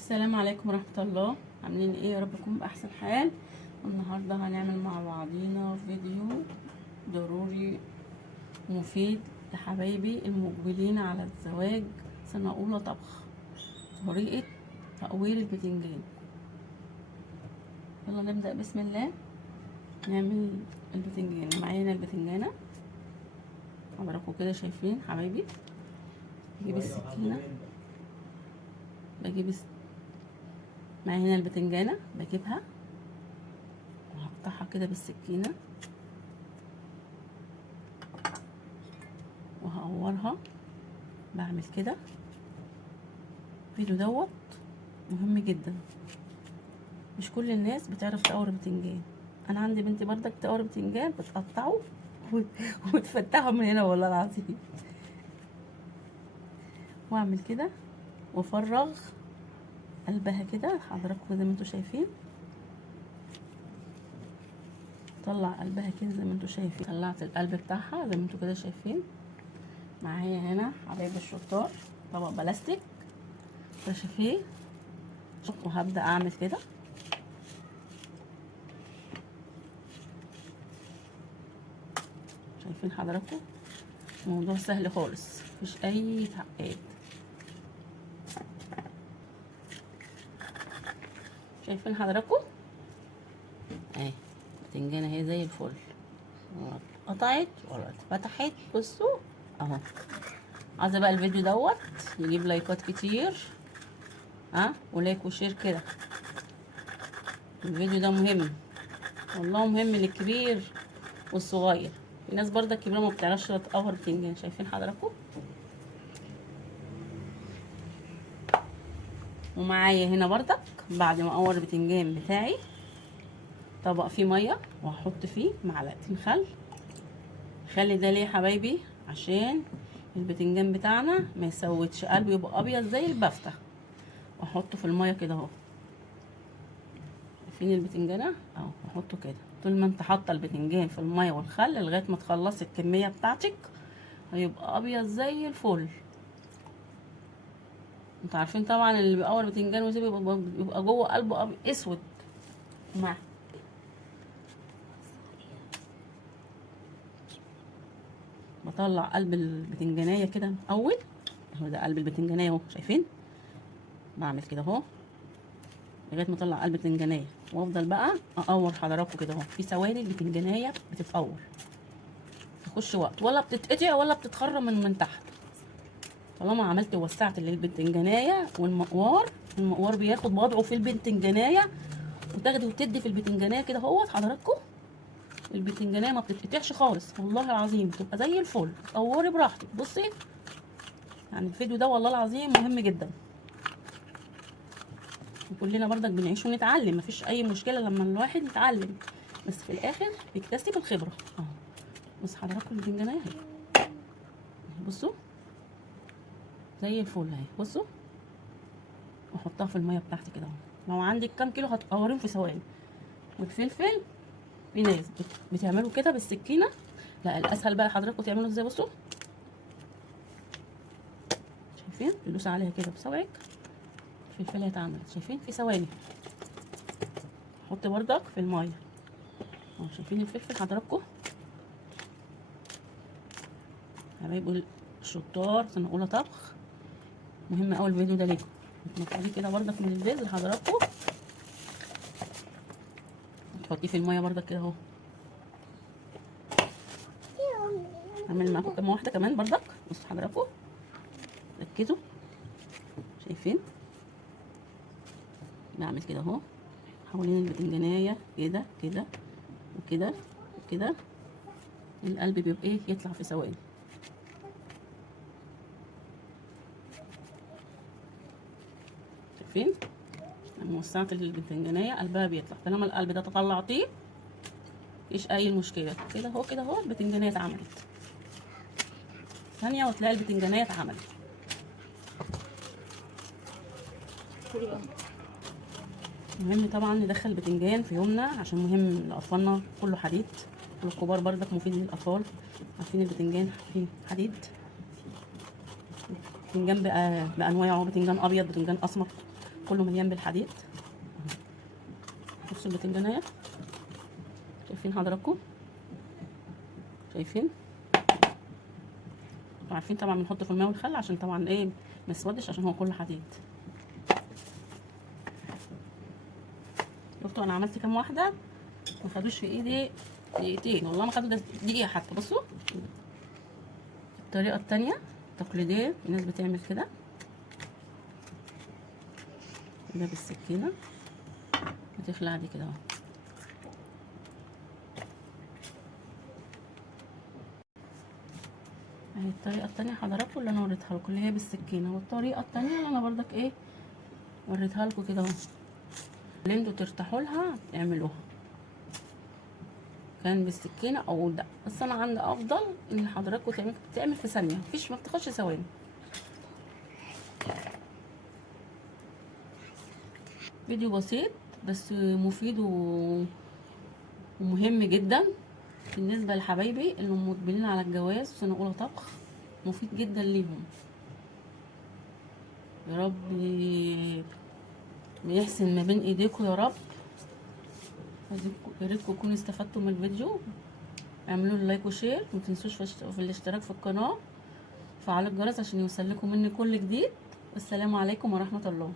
السلام عليكم ورحمة الله. عاملين ايه؟ يا رب تكونوا بأحسن حال. النهاردة هنعمل مع بعضينا فيديو ضروري مفيد لحبايبي المقبلين على الزواج سنة أولى طبخ. طريقة تقوير البتنجان. يلا نبدأ بسم الله. نعمل البتنجان. معانا البتنجانة حضراتكم كده شايفين حبايبي. بجيب السكينة، معايا هنا البتنجانة بجيبها وهقطعها كده بالسكينة وهقورها. بعمل كده. الفيديو دوت مهم جدا، مش كل الناس بتعرف تقور بتنجان. انا عندي بنتي بردك تقور بتنجان بتقطعه وتفتحه من هنا والله العظيم. واعمل كده وافرغ قلبها كده حضراتكم زي ما انتوا شايفين. طلع قلبها كده زي ما انتوا شايفين. طلعت القلب بتاعها زي ما انتوا كده شايفين. معايا هنا حبايب الشطار طبق بلاستيك شايفين، وهبدا اعمل كده. شايفين حضراتكم الموضوع سهل خالص، مفيش اي تعقيد. شايفين حضراتكم اهي البتنجانه اهي زي الفل، قطعت ولا اتفتحت. بصوا اهو. عايزه بقى الفيديو دوت يجيب لايكات كتير، ولايك وشير كده. الفيديو ده مهم والله، مهم للكبير والصغير. في ناس برضه الكبيره ما بتعرفش تقور بتنجان. شايفين حضراتكم. ومعايا هنا بردك بعد ما اقور البتنجان بتاعي طبق فيه ميه، وهحط فيه معلقتين خل. خلي ده ليه يا حبايبي؟ عشان البتنجان بتاعنا ما يسودش، قلبه يبقى ابيض زي البفتة. واحطه في الميه كده اهو. شايفين البتنجانه اهو، احطه كده. طول ما انت حاطه البتنجان في الميه والخل لغايه ما تخلصي الكميه بتاعتك هيبقى ابيض زي الفل. انتوا عارفين طبعا اللي بيقور بتنجان ويسيب يبقى جوه قلبه اسود. مع بطلع قلب البتنجانيه كده اول اهو. ده قلب البتنجانيه اهو، شايفين؟ بعمل كده اهو لغايه ما اطلع قلب البتنجانيه، وافضل بقى اقور حضراتكم كده اهو. في ثواني البتنجانيه بتتقور، تخش وقت ولا بتتقطع ولا بتتخرم من تحت. طالما عملت وسعت البتنجانيه والمقوار، المقوار بياخد وضعه في البتنجانيه وتاخدي وتدي في البتنجانيه كده اهوت حضراتكم. البتنجانيه ما بتتقطعش خالص والله العظيم، بتبقى زي الفل. قوري براحتك. بصي يعني الفيديو ده والله العظيم مهم جدا، وكلنا برضك بنعيش ونتعلم. مفيش اي مشكله لما الواحد يتعلم، بس في الاخر بيكتسب الخبره اهو. بص حضراتكم البتنجانيه اهي، بصوا زي الفل اهي. بصوا واحطها في الميه بتاعتي كده اهو. لو عندك كام كيلو هتقوريهم في ثواني. والفلفل في ناس بتعملوا كده بالسكينه، لا الاسهل بقى حضراتكم تعملوا ازاي. بصوا شايفين؟ تدوس عليها كده بصبعك الفلفله اتعملت. شايفين؟ في ثواني. حط بردك في الميه اهو. شايفين الفلفل حضراتكم؟ حبايب الشطار سنه اولى طبخ، مهم قوي الفيديو ده ليكم. بتنقليه كده بردك من البيض لحضراتكم، تحطيه في الميه بردك كده اهو. هعمل معاكم كام واحده كمان بردك. بصوا حضراتكم ركزوا. شايفين؟ بعمل كده اهو حوالين البتنجانيه كده كده وكده وكده. القلب بيبقى ايه؟ يطلع في ثواني. شايفين؟ لما وسعت البتنجانيه قلبها بيطلع. طالما القلب ده طلعتيه مفيش اي مشكله. كده اهو كده اهو البتنجانيه اتعملت. ثانيه وتلاقي البتنجانيه اتعملت. مهم طبعا ندخل البتنجان في يومنا عشان مهم لاطفالنا. كله حديد، والكبار برضك مفيد للاطفال. عارفين البتنجان فيه حديد. بتنجان بانواعه، بتنجان ابيض، بتنجان اسمر، كله مليان بالحديد. بصوا البتنجانيه، شايفين حضراتكم؟ شايفين؟ عارفين طبعا بنحطه في الماء والخل عشان طبعا ايه ما يسودش، عشان هو كله حديد. شفتوا انا عملت كام واحده؟ ما خدوش في ايدي دقيقتين، والله ما خدوا دقيقه حتى. بصوا الطريقه التانية تقليديه، الناس بتعمل كده بالسكينه، بتخلع دي كده اهو. اهي الطريقه التانية حضراتكم اللي انا وريتها لكم، اللي هي بالسكينه، والطريقه التانية اللي انا برضك ايه وريتها لكم كده اهو، اللي انتوا ترتاحوا لها تعملوها كان بالسكينه او ده. بس انا عندي افضل ان حضراتكم تعمل في ثانيه، مفيش، ما بتاخدش ثواني. فيديو بسيط بس مفيد ومهم جدا بالنسبه لحبايبي اللي مقبلين على الجواز في سنه اولى طبخ، مفيد جدا ليهم. يا رب يحسن ما بين ايديكم يا رب. يا ريتكم تكونوا استفدتوا من الفيديو. اعملوا لايك وشير، ما تنسوش في الاشتراك في القناه، فعلوا الجرس عشان يوصل لكم مني كل جديد. والسلام عليكم ورحمه الله.